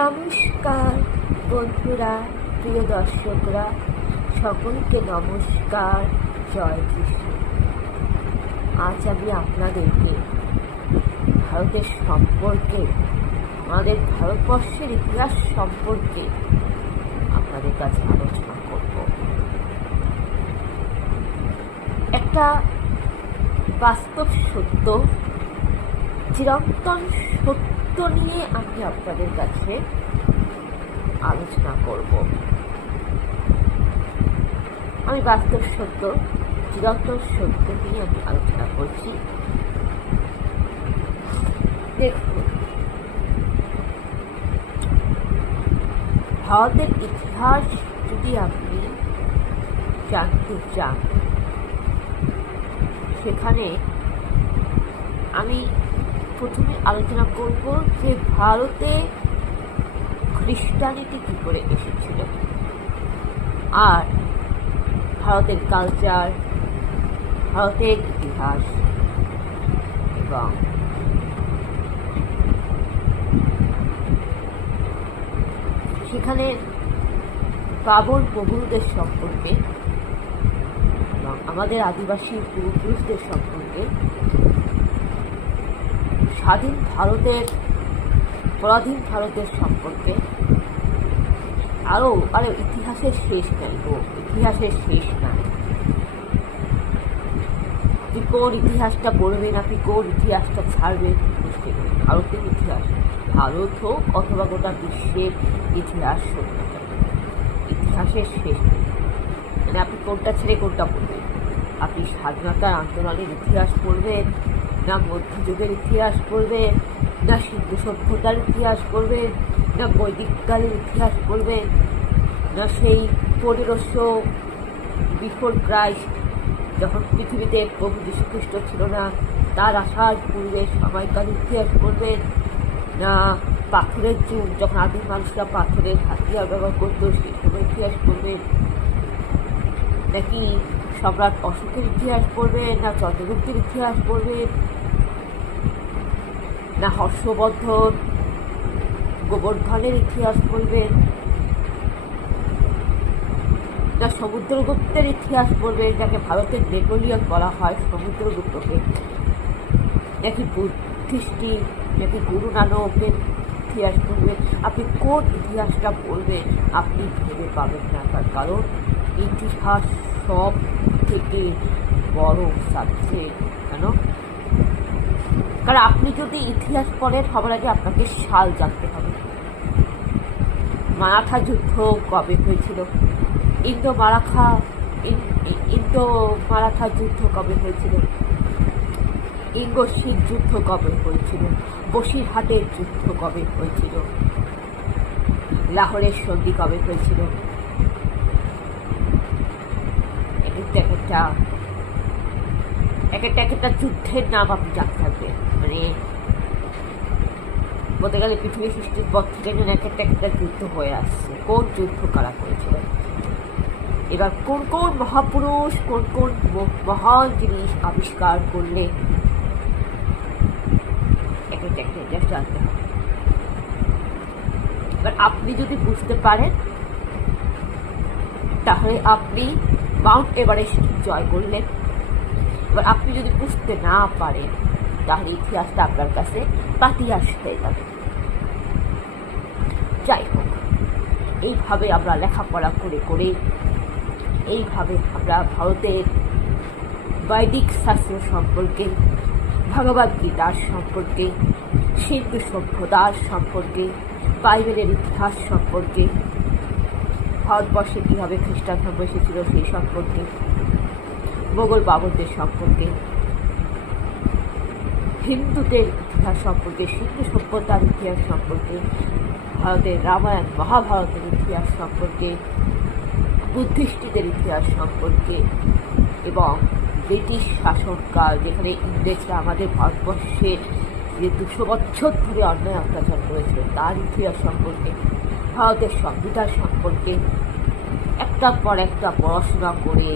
নমস্কার বন্ধুরা, প্রিয় দর্শকরা, সকলকে নমস্কার। জয় কৃষ্ণ। আজ আমি আপনাদেরকে ভারতের সম্পর্কে, আমাদের ভারতবর্ষের ইতিহাস সম্পর্কে আপনাদের কাছে আলোচনা করব। একটা বাস্তব সত্য, চিরন্তন সত্য নিয়ে আমি আপনাদের কাছে আলোচনা করব। আমি বাস্তব সত্য, চিরন্তন সত্য নিয়ে আমি আলোচনা করছি। দেখুন, ভারতের ইতিহাস যদি আপনি জানতে চান, সেখানে আমি প্রথমে আলোচনা করব যে ভারতে খ্রিস্টানিটি কি করে এসেছিল, আর ভারতের কালচার, ভারতের ইতিহাস, এবং সেখানে বাবর মোগলদের সম্পর্কে এবং আমাদের আদিবাসী পূর্বপুরুষদের সম্পর্কে, স্বাধীন ভারতের, পরাধীন ভারতের সম্পর্কে আরো ইতিহাসের শেষ নাই গো, ইতিহাসের শেষ নাই। আপনি কোন ইতিহাসটা পড়বেন, আপনি কোন ইতিহাসটা ছাড়বেন, বুঝতে পারবেন। ভারতের ইতিহাস, ভারত হোক অথবা গোটা বিশ্বের ইতিহাস হোক না কেন, ইতিহাসের শেষ নেই। মানে আপনি কোনটা ছেড়ে কোনটা পড়বেন? আপনি স্বাধীনতার আন্দোলনের ইতিহাস পড়বেন, না মধ্যযুগের ইতিহাস পড়বেন, না সিন্ধু সভ্যতার ইতিহাস পড়বেন, না বৈদিক কালের ইতিহাস পড়বেন, না সেই 1500 বিফোর ক্রাইস্ট, যখন পৃথিবীতে প্রভু যীশুখ্রিস্ট ছিল না, তার আসার পূর্বে সময়কার ইতিহাস পড়বেন, না পাথরের যুগ, যখন আদিম মানুষরা পাথরের হাতিয়ার ব্যবহার করতো সেই সময় ইতিহাস পড়বেন, নাকি সম্রাট অশোকের ইতিহাস পড়বেন, না চন্দ্রগুপ্তের ইতিহাস পড়বেন, না হর্ষবর্ধন গোবর্ধনের ইতিহাস পড়বেন, না সমুদ্রগুপ্তের ইতিহাস পড়বেন, যাকে ভারতের নেপোলিয়ন বলা হয় সমুদ্রগুপ্তকে, নাকি বুদ্ধিস্টটি, নাকি গুরু নানকের ইতিহাস পড়বেন? আপনি কোন ইতিহাসটা পড়বেন আপনি ভেবে পাবেন না। তার কারণ ইতিহাস সব থেকে বড় সাবজেক্ট। কেন? কারণ আপনি যদি ইতিহাস পড়েন, সবার আগে আপনাকে সাল জানতে হবে। মারাঠা যুদ্ধ কবে হয়েছিল, ইন্দো মারাঠা যুদ্ধ কবে হয়েছিল, ইঙ্গ শিখ যুদ্ধ কবে হয়েছিল, বসিরহাটের যুদ্ধ কবে হয়েছিল, লাহোরের সন্ধি কবে হয়েছিল, একটা যুদ্ধের নাম আপনি জানতে থাকবেন। মানে বলতে গেলে পৃথিবী সৃষ্টির পর থেকে যেন একটা যুদ্ধ হয়ে আসছে, কোন যুদ্ধ কারা করেছিল, এবার কোন কোন মহাপুরুষ কোন কোন মহান জিনিস আবিষ্কার করলে, একটা জানতে হবে। এবার আপনি যদি বুঝতে পারেন, তাহলে আপনি মাউন্ট এভারেস্ট জয় করলেন। এবার আপনি যদি বুঝতে না পারেন, তাহলে ইতিহাসটা আপনার কাছে পাতিয়াস হয়ে যাবে। যাই হোক, এইভাবে আমরা লেখাপড়া করে করে, এইভাবে আমরা ভারতের বৈদিক শাস্ত্র সম্পর্কে, ভগবদ গীতার সম্পর্কে, সিন্ধু সভ্যতার সম্পর্কে, বাইবেলের ইতিহাস সম্পর্কে, ভারতবর্ষে কীভাবে খ্রিস্টান ধর্ম এসেছিল সেই সম্পর্কে, মোগল বাবরদের সম্পর্কে, হিন্দুদের ইতিহাস সম্পর্কে, সিন্ধু সভ্যতার ইতিহাস সম্পর্কে, ভারতের রামায়ণ মহাভারতের ইতিহাস সম্পর্কে, বুদ্ধিস্টদের ইতিহাস সম্পর্কে, এবং ব্রিটিশ শাসনকাল, যেখানে ইংরেজরা আমাদের ভারতবর্ষে যে 200 বছর ধরে অন্যায় অত্যাচার করেছিল তার ইতিহাস সম্পর্কে, ভারতের সংবিধান সম্পর্কে একটার পর একটা পড়াশোনা করে,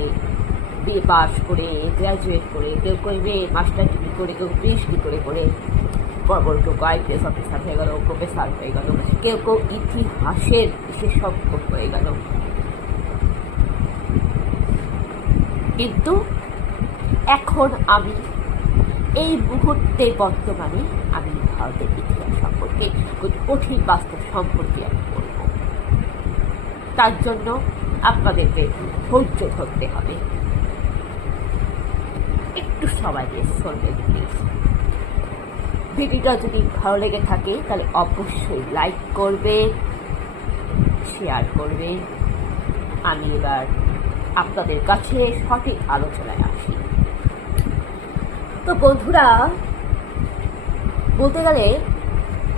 বিএ পাস করে, গ্র্যাজুয়েট করে, কেউ কেউ মাস্টার ডিগ্রি করে, কেউ পিএইচডি করে বড় বড় কেউ আইপিএস অফিসার হয়ে গেল, প্রফেসর হয়ে গেল, কেউ কেউ ইতিহাসের বিশেষজ্ঞ হয়ে গেল। কিন্তু এখন আমি এই মুহূর্তে বর্তমানে আমি ভারতের ইতিহাস সম্পর্কে কঠিন বাস্তব সম্পর্কে আমি বলব। তার জন্য আপনাদেরকে ধৈর্য ধরতে হবে, একটু সময় দিয়ে শুনবেন প্লিজ। ভিডিওটা যদি ভালো লেগে থাকে তাহলে অবশ্যই লাইক করবেন, শেয়ার করবেন। আমি এবার আপনাদের কাছে সঠিক আলোচনায় আসি। তো বন্ধুরা, বলতে গেলে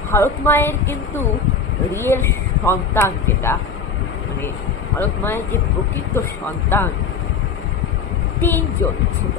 ভারত মায়ের কিন্তু রিয়েল সন্তান, যেটা মানে ভারত মায়ের যে প্রকৃত সন্তান 3 জন ছিল।